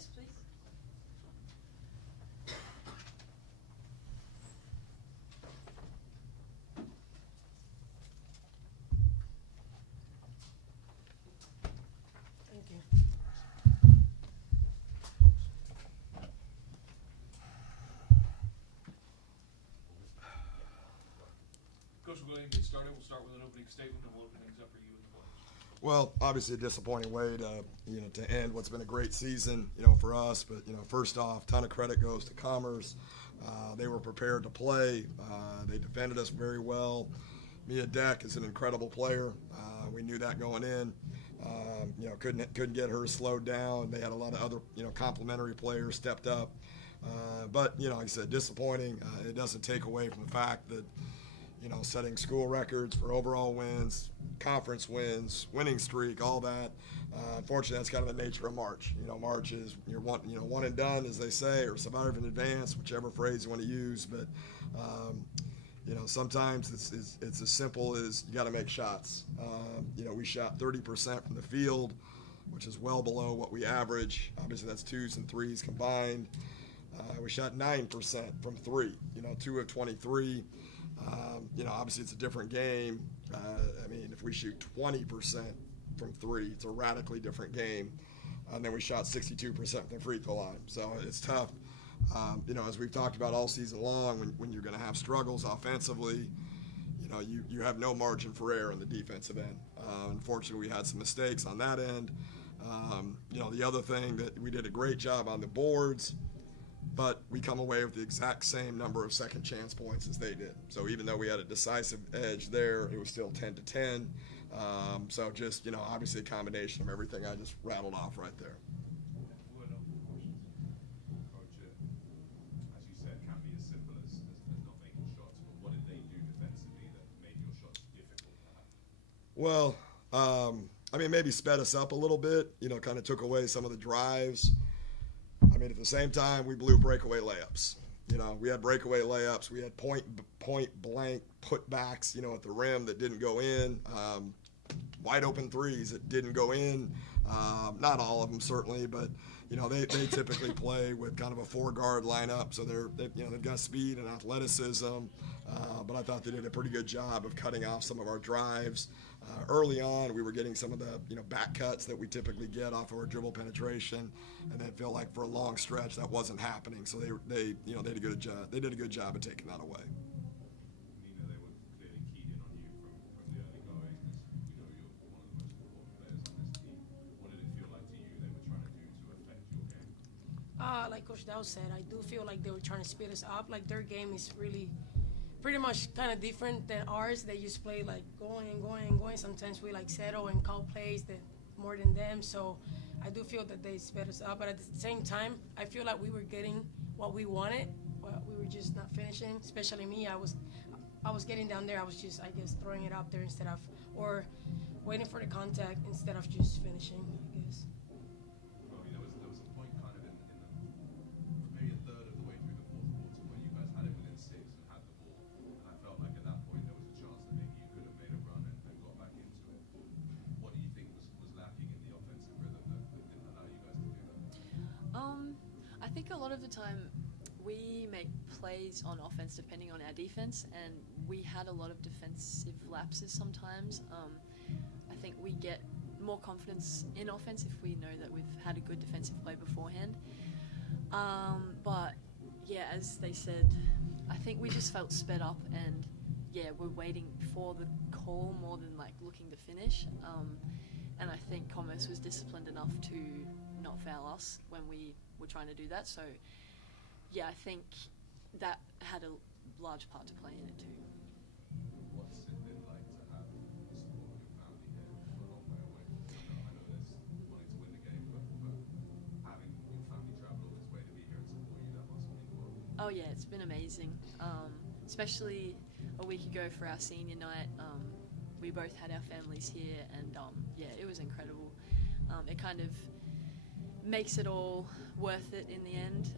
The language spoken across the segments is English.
Yes, please. Thank you. Coach, we'll go ahead and get started. We'll start with an opening statement, and we'll open things up for you and the players. Well, obviously a disappointing way to end what's been a great season, for us. But, first off, ton of credit goes to Commerce. They were prepared to play. They defended us very well. Mia Deck is an incredible player. We knew that going in. Couldn't get her slowed down. They had a lot of other, complementary players stepped up. But, like I said, disappointing. It doesn't take away from the fact that, setting school records for overall wins, conference wins, winning streak, all that. Unfortunately, that's kind of the nature of March. March is you're one and done, as they say, or survive in advance, whichever phrase you want to use. But sometimes it's as simple as you got to make shots. We shot 30% from the field, which is well below what we average. Obviously, that's 2s and 3s combined. We shot 9% from 3. 2 of 23. Obviously it's a different game. If we shoot 20% from 3, it's a radically different game. And then we shot 62% from the free throw line. So it's tough. As we've talked about all season long, when you're going to have struggles offensively, you have no margin for error on the defensive end. Unfortunately, we had some mistakes on that end. The other thing that we did a great job on the boards, but we come away with the exact same number of second chance points as they did. So even though we had a decisive edge there, it was still 10-10. So just, obviously a combination of everything I just rattled off right there. Coach, as you said, can be as simple as not making shots, but what did they do defensively that made your shots difficult? Well, maybe sped us up a little bit, kind of took away some of the drives. At the same time, we blew breakaway layups. We had breakaway layups. We had point blank putbacks, at the rim that didn't go in. Wide open threes that didn't go in. Not all of them, certainly, but, they typically play with kind of a 4-guard lineup. So they've got speed and athleticism. But I thought they did a pretty good job of cutting off some of our drives. Early on, we were getting some of the back cuts that we typically get off of our dribble penetration, and then felt like for a long stretch that wasn't happening. So they did a good job. They did a good job of taking that away. Nina, they were clearly keyed in on you from the early going. As you're one of the most important players on this team. What did it feel like to you they were trying to do to affect your game? Like Coach Dow said, I do feel like they were trying to speed us up. Like their game is really pretty much kind of different than ours. They just play like going and going and going. Sometimes we like settle and call plays that more than them. So I do feel that they sped us up. But at the same time, I feel like we were getting what we wanted, but we were just not finishing. Especially me, I was getting down there. I was just, I guess, throwing it up there instead of, or waiting for the contact instead of just finishing, I guess. Well, there was a point kind of in maybe a third of the way through the fourth quarter where you guys had it within 6 and had the ball. And I felt like at that point there was a chance that maybe you could have made a run and got back into it. What do you think was lacking in the offensive rhythm that didn't allow you guys to do that? I think a lot of the time we make plays on offense depending on our defense, and we had a lot of defensive lapses sometimes. I think we get more confidence in offense if we know that we've had a good defensive play beforehand. But yeah, as they said, I think we just felt sped up, and yeah, we're waiting for the call more than like looking to finish. And I think Commerce was disciplined enough to not foul us when we were trying to do that. So yeah, I think that had a large part to play in it too. What's it been like to have the support of your family here for a long way away? I know there's wanting to win the game, but having your family travel all this way to be here and support you, that must mean the world. Oh yeah, it's been amazing. Especially a week ago for our senior night. We both had our families here, and yeah, it was incredible. It kind of makes it all worth it in the end.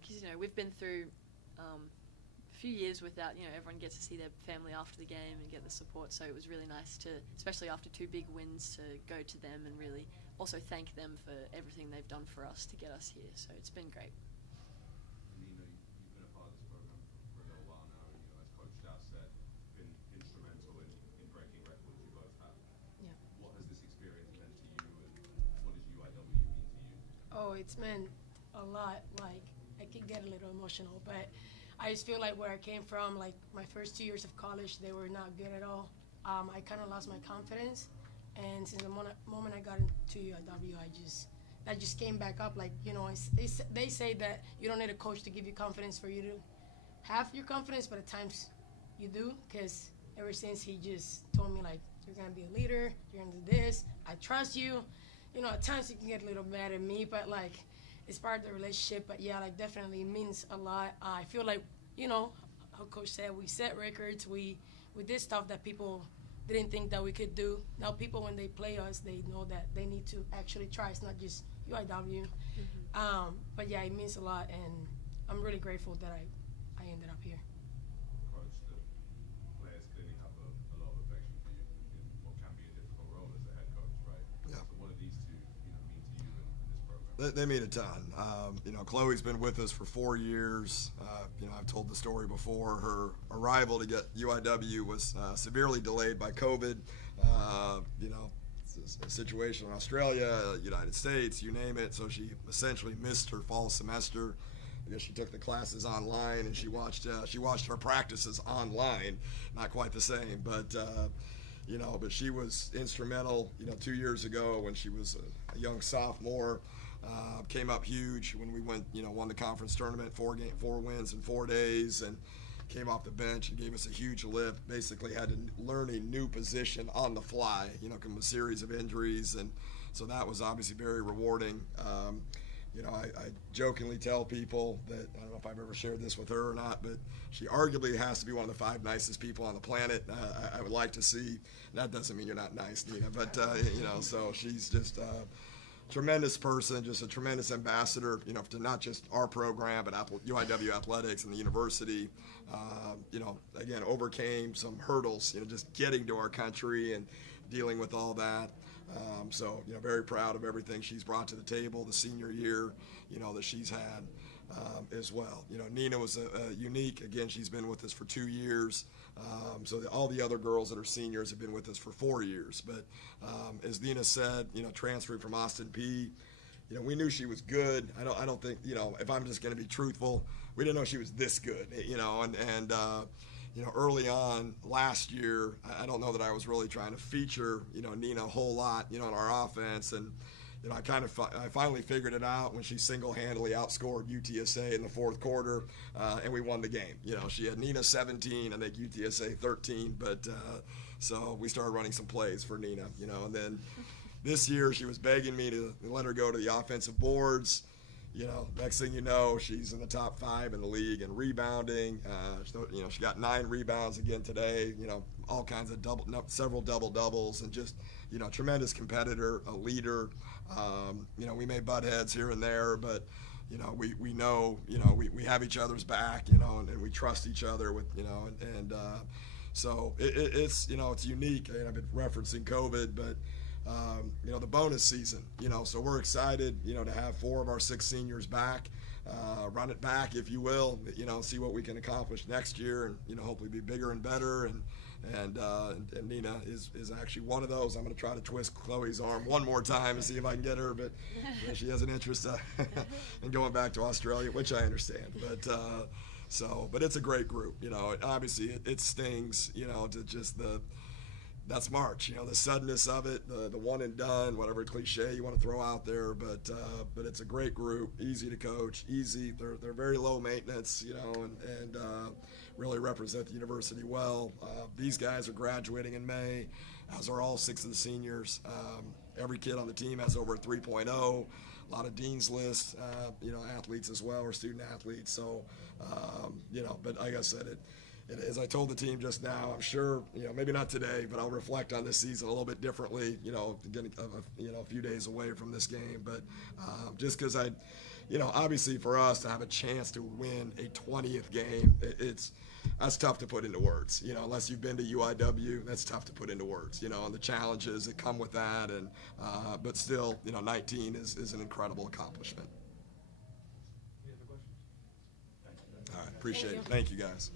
Because we've been through a few years without, everyone gets to see their family after the game and get the support. So it was really nice to, especially after 2 big wins, to go to them and really also thank them for everything they've done for us to get us here. So it's been great. Nina, you've been a part of this program for a little while now, and as Coach Dow said, been instrumental in breaking records you both have. Yeah. What has this experience meant to you, and what does UIW mean to you? Oh, it's meant a lot. Like, I could get a little emotional, but I just feel like where I came from, like my first 2 years of college, they were not good at all. I kind of lost my confidence, and since the moment I got into UIW, that just came back up. Like, they say that you don't need a coach to give you confidence for you to have your confidence, but at times you do, because ever since he just told me, like, you're gonna be a leader, you're gonna do this, I trust you. At times you can get a little mad at me, but like, it's part of the relationship. But yeah, like, definitely means a lot. I feel like, how Coach said, we set records, we did stuff that people didn't think that we could do. Now people, when they play us, they know that they need to actually try. It's not just UIW. But yeah, it means a lot, and I'm really grateful that I ended up here. Coach, the players clearly have a lot of affection for you in what can be a difficult role as a head coach, right? Yeah. So what do these two mean to you in this program? They mean a ton. Chloe's been with us for 4 years. I've told the story before. Her arrival to get UIW was severely delayed by COVID. It's a situation in Australia, United States, you name it. So she essentially missed her fall semester. I guess she took the classes online, and she watched her practices online. Not quite the same, but but she was instrumental. 2 years ago when she was a young sophomore. Came up huge when we won the conference tournament, 4 wins in 4 days, and came off the bench and gave us a huge lift. Basically had to learn a new position on the fly, from a series of injuries, and so that was obviously very rewarding. I jokingly tell people that, I don't know if I've ever shared this with her or not, but she arguably has to be one of the 5 nicest people on the planet. I would like to see. That doesn't mean you're not nice, Nina, but so she's just tremendous person, just a tremendous ambassador, to not just our program, but UIW athletics and the university. Again, overcame some hurdles, just getting to our country and dealing with all that. Very proud of everything she's brought to the table, the senior year, that she's had as well. Nina was unique. Again, she's been with us for 2 years. All the other girls that are seniors have been with us for 4 years. But as Nina said, transferring from Austin P, we knew she was good. I don't think, if I'm just going to be truthful, we didn't know she was this good, early on last year, I don't know that I was really trying to feature, Nina a whole lot, in our offense. And, I finally figured it out when she single-handedly outscored UTSA in the 4th quarter, and we won the game. She had Nina 17, I think UTSA 13, but so we started running some plays for Nina, and then this year she was begging me to let her go to the offensive boards. Next thing you know, she's in the top 5 in the league in rebounding. She got 9 rebounds again today. All kinds of several double-doubles, and just, tremendous competitor, a leader. We may butt heads here and there, but, we know, we have each other's back, and we trust each other with, so it's, it's unique. I've been referencing COVID, but, the bonus season, so we're excited, to have 4 of our 6 seniors back, run it back, if you will, see what we can accomplish next year, and, hopefully be bigger and better. And Nina is actually one of those. I'm going to try to twist Chloe's arm one more time and see if I can get her, but she has an interest in going back to Australia, which I understand. But it's a great group. Obviously it stings, to just that's March, the suddenness of it, the one and done, whatever cliche you want to throw out there, but it's a great group, easy to coach, easy. They're very low maintenance, and really represent the university well. These guys are graduating in May, as are all 6 of the seniors. Every kid on the team has over a 3.0. A lot of dean's lists, athletes as well, or student athletes. So, but like I said, as I told the team just now, I'm sure, maybe not today, but I'll reflect on this season a little bit differently, getting a few days away from this game. But just because you know, obviously for us to have a chance to win a 20th game, that's tough to put into words. You know, unless you've been to UIW, that's tough to put into words. You know, and the challenges that come with that, and but still, you know, 19 is an incredible accomplishment. Any other questions? All right, appreciate Thank it. you. Thank you, guys.